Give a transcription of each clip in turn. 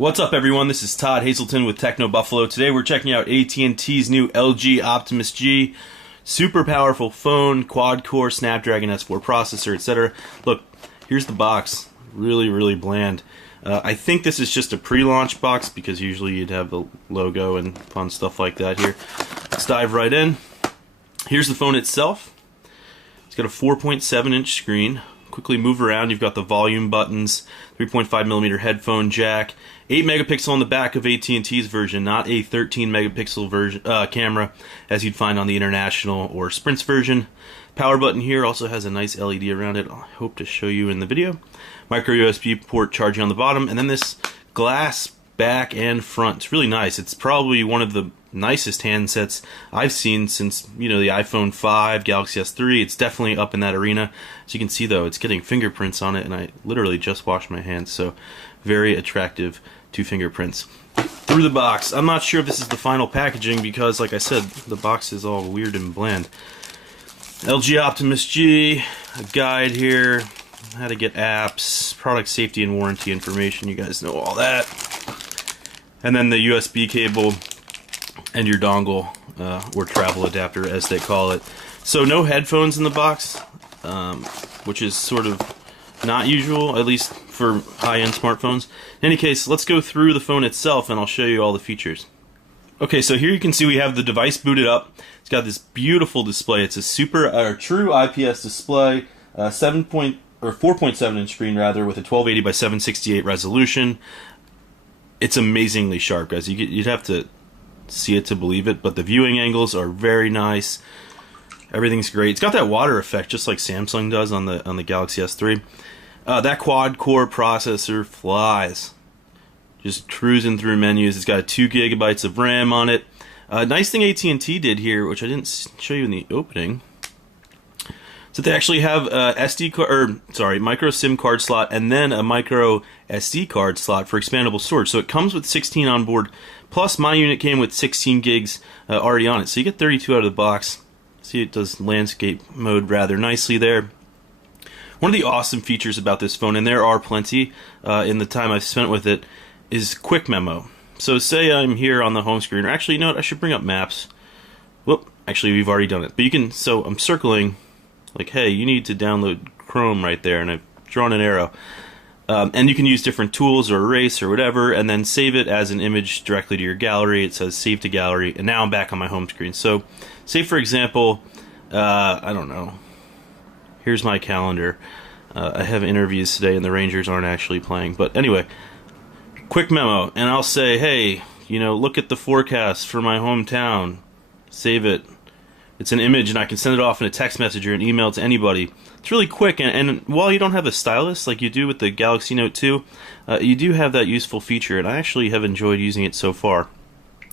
What's up, everyone? This is Todd Hazelton with Techno Buffalo. Today we're checking out AT&T's new LG Optimus G. Super powerful phone, quad-core Snapdragon S4 processor, etc. Look, here's the box. Really bland. I think this is just a pre-launch box because usually you'd have the logo and fun stuff like that here. Let's dive right in. Here's the phone itself. It's got a 4.7-inch screen. Quickly move around. You've got the volume buttons, 3.5mm headphone jack, 8 megapixel on the back of AT&T's version, not a 13 megapixel version camera as you'd find on the International or Sprint's version. Power button here also has a nice LED around it. I hope to show you in the video. Micro USB port charging on the bottom, and then this glass back and front. It's really nice. It's probably one of the nicest handsets I've seen since, the iPhone 5, Galaxy S3. It's definitely up in that arena. As you can see, though, it's getting fingerprints on it, and I literally just washed my hands, so very attractive to fingerprints. Through the box, I'm not sure if this is the final packaging because, like I said, the box is all weird and bland. LG Optimus G, a guide here, how to get apps, product safety and warranty information, you guys know all that. And then the USB cable and your dongle, or travel adapter as they call it. So no headphones in the box, which is sort of not usual, at least for high-end smartphones. In any case, let's go through the phone itself and I'll show you all the features. Okay, so here you can see we have the device booted up. It's got this beautiful display. It's a true IPS display, 4.7-inch screen rather, with a 1280 by 768 resolution. It's amazingly sharp, guys. You'd have to see it to believe it, but the viewing angles are very nice. Everything's great. It's got that water effect just like Samsung does on the Galaxy S3. That quad-core processor flies. Just cruising through menus. It's got 2 gigabytes of RAM on it. Nice thing AT&T did here, which I didn't show you in the opening, so they actually have a micro SIM card slot and then a micro SD card slot for expandable storage. So it comes with 16 on board, plus my unit came with 16 gigs already on it. So you get 32 out of the box. See, it does landscape mode rather nicely there. One of the awesome features about this phone, and there are plenty in the time I've spent with it, is quick memo. So say I'm here on the home screen, or actually, you know what, I should bring up maps. Whoop, actually we've already done it. But you can, so I'm circling, like, hey, you need to download Chrome right there, and I've drawn an arrow. And you can use different tools or erase or whatever, and then save it as an image directly to your gallery. It says save to gallery, and now I'm back on my home screen. So, say for example, I don't know, here's my calendar. I have interviews today, and the Rangers aren't actually playing. But anyway, quick memo, and I'll say, hey, look at the forecast for my hometown. Save it. It's an image, and I can send it off in a text message or an email to anybody. It's really quick, and while you don't have a stylus like you do with the Galaxy Note 2, you do have that useful feature, and I actually have enjoyed using it so far.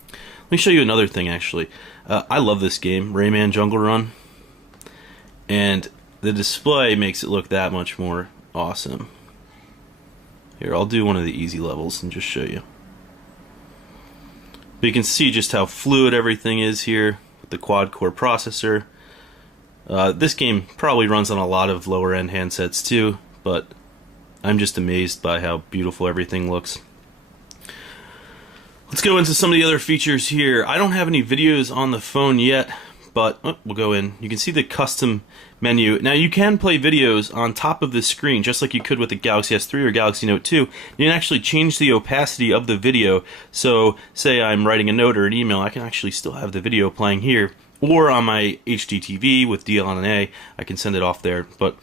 Let me show you another thing, actually. I love this game, Rayman Jungle Run, and the display makes it look that much more awesome. Here, I'll do one of the easy levels and just show you. But you can see just how fluid everything is here. The quad-core processor. This game probably runs on a lot of lower-end handsets too, but I'm just amazed by how beautiful everything looks. Let's go into some of the other features here. I don't have any videos on the phone yet, but we'll go in. You can see the custom menu. Now you can play videos on top of the screen, just like you could with the Galaxy S3 or Galaxy Note 2. You can actually change the opacity of the video. So, say I'm writing a note or an email, I can actually still have the video playing here. Or on my HD TV with DLNA, I can send it off there. But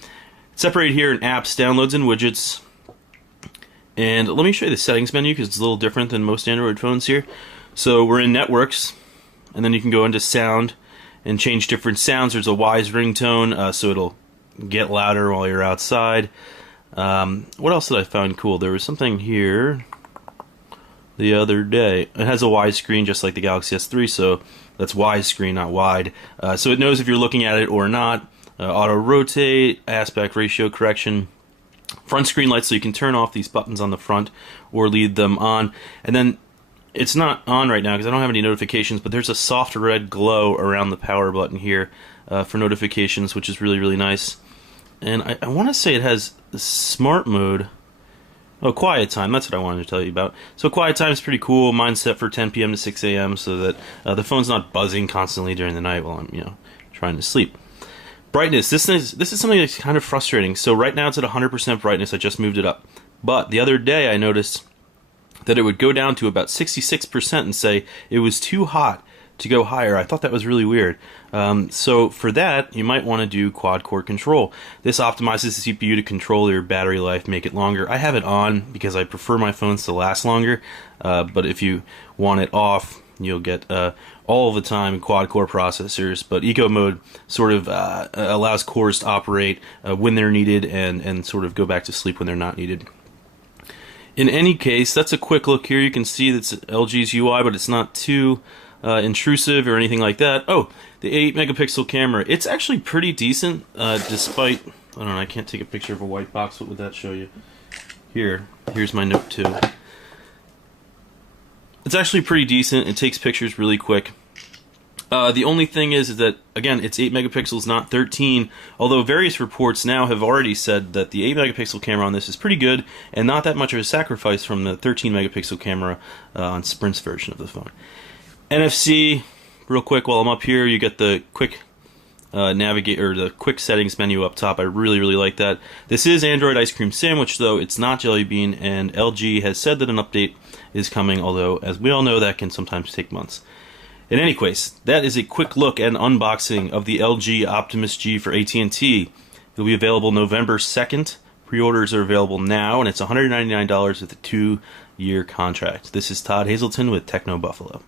separate here in apps, downloads, and widgets. And let me show you the settings menu because it's a little different than most Android phones here. So we're in networks, and then you can go into sound and change different sounds. There's a wise ringtone, so it'll get louder while you're outside. What else did I find cool? There was something here the other day. It has a wide screen just like the Galaxy S3, so that's widescreen, not wide. So it knows if you're looking at it or not. Auto rotate, aspect ratio correction. Front screen lights, so you can turn off these buttons on the front or leave them on. And then it's not on right now because I don't have any notifications, but there's a soft red glow around the power button here for notifications, which is really nice. And I want to say it has smart mode Oh, quiet time. That's what I wanted to tell you about. So quiet time is pretty cool. Mine's set for 10 p.m. to 6 a.m. so that the phone's not buzzing constantly during the night while I'm, trying to sleep. Brightness. This is something that's kind of frustrating. So right now it's at 100% brightness. I just moved it up. But the other day I noticed that it would go down to about 66% and say it was too hot to go higher. I thought that was really weird. So for that, you might want to do quad-core control. This optimizes the CPU to control your battery life, make it longer. I have it on because I prefer my phones to last longer, but if you want it off, you'll get all the time quad-core processors, but eco mode sort of allows cores to operate when they're needed and sort of go back to sleep when they're not needed. In any case, that's a quick look here. You can see that's LG's UI, but it's not too intrusive or anything like that. Oh, the 8 megapixel camera. It's actually pretty decent, despite, I don't know, I can't take a picture of a white box. What would that show you? Here's my Note 2. It's actually pretty decent. It takes pictures really quick. The only thing is that, again, it's 8 megapixels, not 13, although various reports now have already said that the 8 megapixel camera on this is pretty good and not that much of a sacrifice from the 13 megapixel camera on Sprint's version of the phone. NFC, real quick while I'm up here, you get the quick navigate or the quick settings menu up top. I really like that. This is Android Ice Cream Sandwich, though it's not Jelly Bean, and LG has said that an update is coming, although as we all know that can sometimes take months. In any case, that is a quick look and unboxing of the LG Optimus G for AT&T. It'll be available November 2nd. Pre-orders are available now, and it's $199 with a 2-year contract. This is Todd Hazelton with Techno Buffalo.